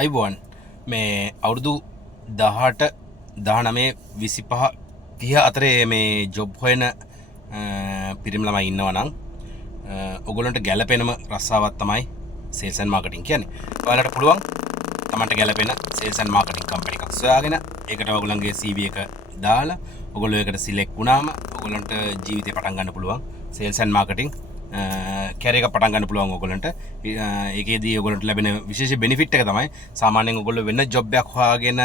අයිබෝන් මේ අවුරුදු 18 19 25 30 අතරේ මේ ජොබ් හොයන පිරිමි ළමයි ඉන්නවා නම් ඔයගොල්ලන්ට ගැළපෙනම රස්සාවක් තමයි සේල්ස් ඇන්ඩ් මාකටිං කියන්නේ. ඔයාලට පුළුවන් තමන්ට ගැළපෙන සේල්ස් ඇන්ඩ් මාකටිං කම්පැනි එකක් සොයාගෙන ඒකට ඔයගොල්ලන්ගේ CV එක දාලා ඔයගොල්ලෝ ඒකට සිලෙක්ට් වුණාම ඔයගොල්ලන්ට ජීවිතේ පටන් ගන්න පුළුවන් සේල්ස් ඇන්ඩ් මාකටිං කැරියර් එක පටන් ගන්න පුළුවන් ඔයගොල්ලන්ට. ඒකේදී ඔයගොල්ලන්ට ලැබෙන විශේෂ බෙනිෆිට් එක තමයි සාමාන්‍යයෙන් ඔයගොල්ලෝ වෙන ජොබ් එකක් හොයාගෙන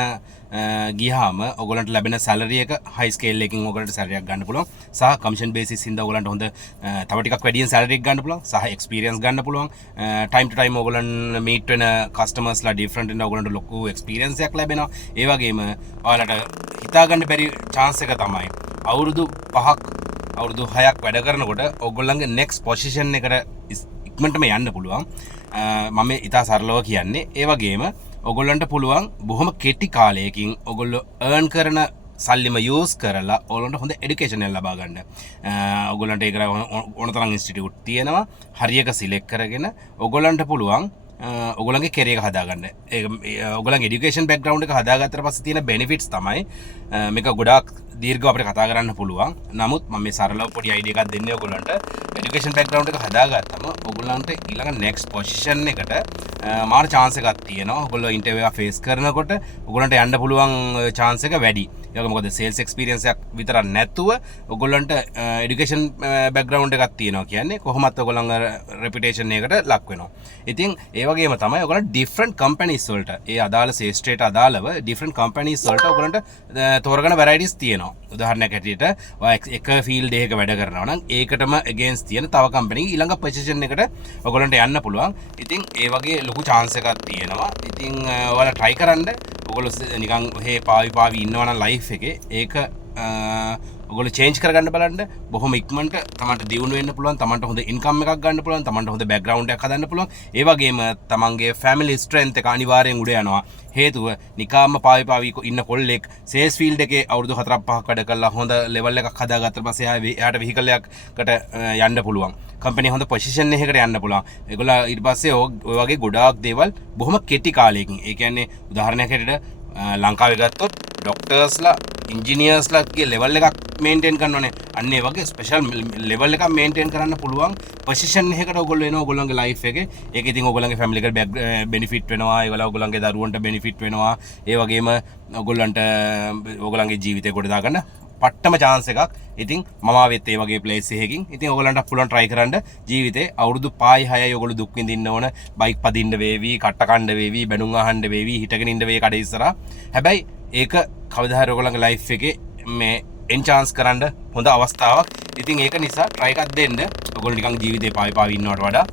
ගියාම ඔයගොල්ලන්ට ලැබෙන සැලරි එක හයි ස්කේල් එකකින් ඔයගොල්ලන්ට සැලරි එකක් ගන්න පුළුවන්. සහ කමිෂන් බේසිස් හින්දා ඔයගොල්ලන්ට හොඳ තව ටිකක් වැඩියෙන් සැලරි එකක් ගන්න පුළුවන්. සහ එක්ස්පීරියන්ස් ගන්න පුළුවන්. ටයිම් ටු ටයිම් ඔයගොල්ලන් මීට් වෙන කස්ටමර්ස්ලා ඩිෆරන්ට් වෙන ඔයගොල්ලන්ට ලොකු එක්ස්පීරියන්ස් එකක් ලැබෙනවා. ඒ වගේම ඔයාලට හිතා ගන්න බැරි chance එක තමයි අවුරුදු 5ක් අවුරුදු 6ක් වැඩ කරනකොට ඔයගොල්ලන්ගේ next position එකට ඉක්මනටම යන්න පුළුවන්. මම ඉතා සරලව කියන්නේ. ඒ වගේම ඔයගොල්ලන්ට පුළුවන් බොහොම කෙටි කාලයකින් ඔයගොල්ලෝ earn කරන සල්ලිම යූස් කරලා ඔයගොල්ලන්ට හොඳ එඩියුකේෂන් එකක් ලබා ගන්න. ඔයගොල්ලන්ට ඒක ඕන තරම් ඉන්ස්ටිටියුට් තියෙනවා. හරියක සිලෙක්ට් කරගෙන ඔයගොල්ලන්ට පුළුවන් ඔයගොල්ලන්ගේ කැරියර් එක හදාගන්න. ඔයගොල්ලන්ගේ এডুকেෂන් බෑග්ග්‍රවුන්ඩ් එක හදාගත්තට පස්සේ තියෙන බෙනිෆිට්ස් තමයි මේක ගොඩාක් දීර්ඝව අපිට කතා කරන්න පුළුවන්. නමුත් මම මේ සරලව පොඩි අයිඩියා එකක් දෙන්නේ ඔයගොල්ලන්ට. এডুকেෂන් බෑග්ග්‍රවුන්ඩ් එක හදාගත්තම ඔයගොල්ලන්ට ඊළඟ next position එකට මාර chance එකක් තියෙනවා. ඔයගොල්ලෝ ඉන්ටර්විව් එක ෆේස් කරනකොට ඔයගොල්ලන්ට යන්න පුළුවන් chance එක වැඩි. ඒක මොකද සේල්ස් එක්ස්පීරියන්ස් එකක් විතරක් නැතුව ඔයගොල්ලන්ට এডুকেෂන් බෑග්ග්‍රවුන්ඩ් එකක් තියෙනවා කියන්නේ කොහොමත් ඔයගොල්ලන්ගේ රෙපියුටේෂන් එකකට ලක් වෙනවා. ඉතින් ඒ වගේම තමයි ඔයගොල්ලන්ට ඩිෆරන්ට් කම්පැනිස් වලට ඒ අදාළ ශේෂ්ත්‍රයට අදාළව ඩිෆරන්ට් කම්පැනිස් වලට ඔයගොල්ලන්ට තෝරගන්න වැරයිටිස් තියෙනවා. උදාහරණයක් හැටියට ඔයා එක ෆීල්ඩ් එකක වැඩ කරනවා නම් ඒකටම අගේන්ස්ට් තියෙන තව කම්පැනි ඊළඟ පොසිෂන් එකට ඔයගොල්ලන්ට යන්න පුළුවන්. ඉතින් ඒ වගේ ලොකු chance එකක් තියෙනවා. ඉතින් ඔයාලා try කරන්න. ඔයගොල්ලෝ නිකන් ඔහේ පාවි ඉන්නවා නම් ලයිෆ් එකේ ඒක ඔයගොල්ලෝ චේන්ජ් කරගන්න බලන්න. බොහොම ඉක්මනට තමන්ට දියුණු වෙන්න පුළුවන්. තමන්ට හොඳ ඉන්කම් එකක් ගන්න පුළුවන්. තමන්ට හොඳ බෑග්ග්‍රවුන්ඩ් එකක් හදන්න පුළුවන්. ඒ වගේම තමන්ගේ ෆැමිලි ස්ට්‍රෙන්ත් එක අනිවාර්යෙන් උඩ යනවා. හේතුව නිකාම්ම පාවි ඉන්න කොල්ලෙක් සේල්ස් ෆීල්ඩ් එකේ අවුරුදු 4-5ක් වැඩ කරලා හොඳ ලෙවල් එකක් හදාගත්තට පස්සේ එයාට වෙහිකල් එකකට යන්න පුළුවන්. කම්පැනි හොඳ පොසිෂන් එකකට යන්න පුළුවන්. ඒගොල්ලෝ ඊට පස්සේ ඔය වගේ ගොඩාක් දේවල් බොහොම කෙටි කාලයකින්. ඒ කියන්නේ උදාහරණයක් හැටියට ලංකාවේ ගත්තොත් ඩොක්ටර්ස්ලා ඉන්ජිනියර්ස්ලාගේ ලෙවල් එකක් මේන්ටේන් කරනවානේ. අන්න ඒ වගේ ස්පෙෂල් ලෙවල් එකක් මේන්ටේන් කරන්න පුළුවන් පොසිෂන් එකකට ඔයගොල්ලෝ එනවා ඔයගොල්ලන්ගේ ලයිෆ් එකේ. ඒක ඉතින් ඔයගොල්ලන්ගේ ෆැමිලි එකට බෙනිෆිට් වෙනවා. ඒගොල්ලෝ ඔයගොල්ලන්ගේ දරුවන්ට බෙනිෆිට් වෙනවා. ඒ වගේම ඔයගොල්ලන්ට ඔයගොල්ලන්ගේ ජීවිතේ කොට දාගන්න පට්ටම chance එකක්. ඉතින් මම ආවෙත් ඒ වගේ ප්ලේස් එකකින්. ඉතින් ඔයගොල්ලන්ට පුළුවන් try කරන්න ජීවිතේ අවුරුදු 5 6 ඔයගොල්ලෝ දුක් විඳින්න ඕන. බයික් පදින්න වේවි, කට්ට කන්න වේවි, බැනුම් අහන්න වේවි, හිටගෙන ඉන්න වේවි කඩේ ඉස්සරහා. හැබැයි ඒක කවදා හරි ඔයගොල්ලන්ගේ ලයිෆ් එකේ මේ එන්චාන්ස් කරන්න හොඳ අවස්ථාවක්. ඉතින් ඒක නිසා try එකක් දෙන්න. ඔයගොල්ලෝ නිකන් ජීවිතේ පාවි ඉන්නවට වඩා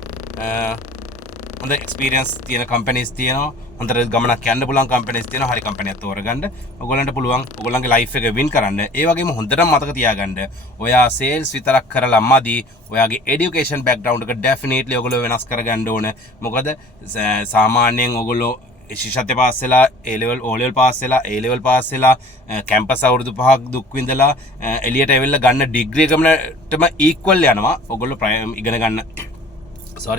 හොඳ එක්ස්පීරියන්ස් තියෙන කම්පැනිස් තියෙනවා. හොඳට ගමනක් යන්න පුළුවන් කම්පැනිස් තියෙනවා. හරි කම්පැනියක් තෝරගන්න. ඔයගොල්ලන්ට පුළුවන් ඔයගොල්ලන්ගේ ලයිෆ් එක වින් කරන්න. ඒ වගේම හොඳටම මතක තියාගන්න. ඔයා සේල්ස් විතරක් කරලා මදි. ඔයාගේ এডুকেෂන් බෑග්ග්‍රවුන්ඩ් එක ඩෙෆිනිට්ලි ඔයගොල්ලෝ වෙනස් කරගන්න ඕන. මොකද සාමාන්‍යයෙන් ඔයගොල්ලෝ ශිෂ්‍යත්ව පාස් වෙලා A level O level pass වෙලා A level පාස් වෙලා කැම්පස් අවුරුදු 5ක් දුක් විඳලා එළියට ඇවිල්ලා ගන්න ඩිග්‍රී එකමටම ඉක්වල් යනවා. ඔයගොල්ලෝ ඉගෙන ගන්න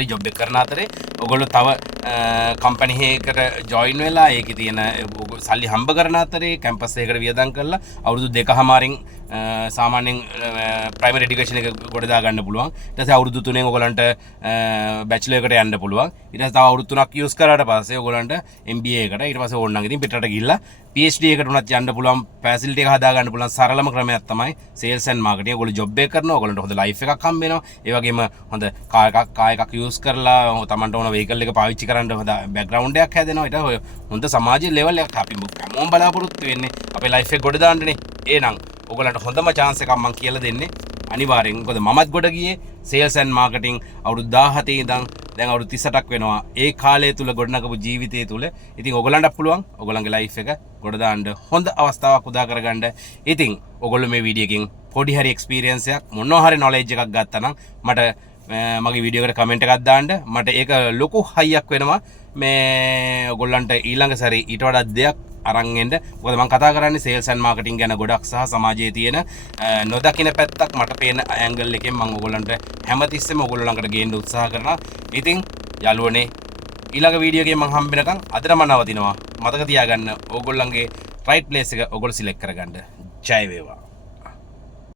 ජොබ් එක කරන අතරේ ඔයගොල්ලෝ තව කම්පැනි එකකට ජොයින් වෙලා ඒකේ තියෙන සල්ලි හම්බ කරන අතරේ කැම්පස් එකකට වියදම් කරලා අවුරුදු 2කමාරින් සාමාන්‍යයෙන් ප්‍රයිමරි එඩියුකේෂන් එක ගොඩ දා ගන්න පුළුවන්. ඊට පස්සේ අවුරුදු 3න් ඔයගොල්ලන්ට බැචලර් එකට යන්න පුළුවන්. ඊට පස්සේ තව අවුරුදු 3ක් යූස් කරාට පස්සේ ඔයගොල්ලන්ට MBA එකට ඊට පස්සේ ඕනනම් ඉතින් පිටරට ගිහිල්ලා PhD එකට උනත් යන්න පුළුවන්. ෆැසිලිටි එක හදා ගන්න පුළුවන් සරලම ක්‍රමයක් තමයි සේල්ස් ඇන්ඩ් මාකටිං. ඔයගොල්ලෝ ජොබ් එක කරනවා. ඔයගොල්ලන්ට හොඳ ලයිෆ් එකක් හම්බ වෙනවා. ඒ වගේම හොඳ කාර් එකක් යූස් කරලා තමන්ට ඕන වෙහිකල් එක පාවිච්චි කරන්න හොඳ බෑග්ග්‍රවුන්ඩ් එකක් හැදෙනවා. ඊට හොඳ සමාජීය ලෙවල් එකක් අපි හැමෝම බලාපොරොත්තු වෙන්නේ අපේ ලයිෆ් එක ගොඩ දාන්නනේ. එහෙනම් ඔයගොල්ලන්ට හොඳම chance එකක් මම කියලා දෙන්නේ අනිවාර්යෙන්. මොකද මමත් ගොඩ ගියේ සේල්ස් ඇන්ඩ් මාකටිං අවුරුදු 17 ඉඳන් දැන් අවුරුදු 38ක් වෙනවා. ඒ කාලය තුල ගොඩනගපු ජීවිතය තුල ඉතින් ඔයගොල්ලන්ට පුළුවන් ඔයගොල්ලන්ගේ ලයිෆ් එක ගොඩ දාන්න හොඳ අවස්ථාවක් උදා කරගන්න. ඉතින් ඔයගොල්ලෝ මේ වීඩියෝ එකෙන් පොඩි හරි එක්ස්පීරියන්ස් එකක් මොනවා හරි නොලෙජ් එකක් ගත්තා නම් මට මගේ වීඩියෝ එකට කමෙන්ට් එකක් දාන්න. මට ඒක ලොකු හයියක් වෙනවා. මේ ඔයගොල්ලන්ට ඊළඟ සැරේ ඊට වඩා දෙයක් අරන් එන්න. මොකද මම කතා කරන්නේ සේල්ස් ඇන්ඩ් මාකටිං ගැන ගොඩක් සහ සමාජයේ තියෙන නොදකින පැත්තක් මට පේන ඇන්ගල් එකෙන් මම ඔයගොල්ලන්ට හැමතිස්සෙම ඔයගොල්ලෝ ළඟට ගේන්න උත්සාහ කරනවා. ඉතින් යාළුවනේ ඊළඟ වීඩියෝගේ මං හම්බෙනකම් අදට මම නවතිනවා. මතක තියාගන්න ඕගොල්ලන්ගේ රයිට් ප්ලේස් එක ඔයගොල්ලෝ සිලෙක්ට් කරගන්න. ජය වේවා.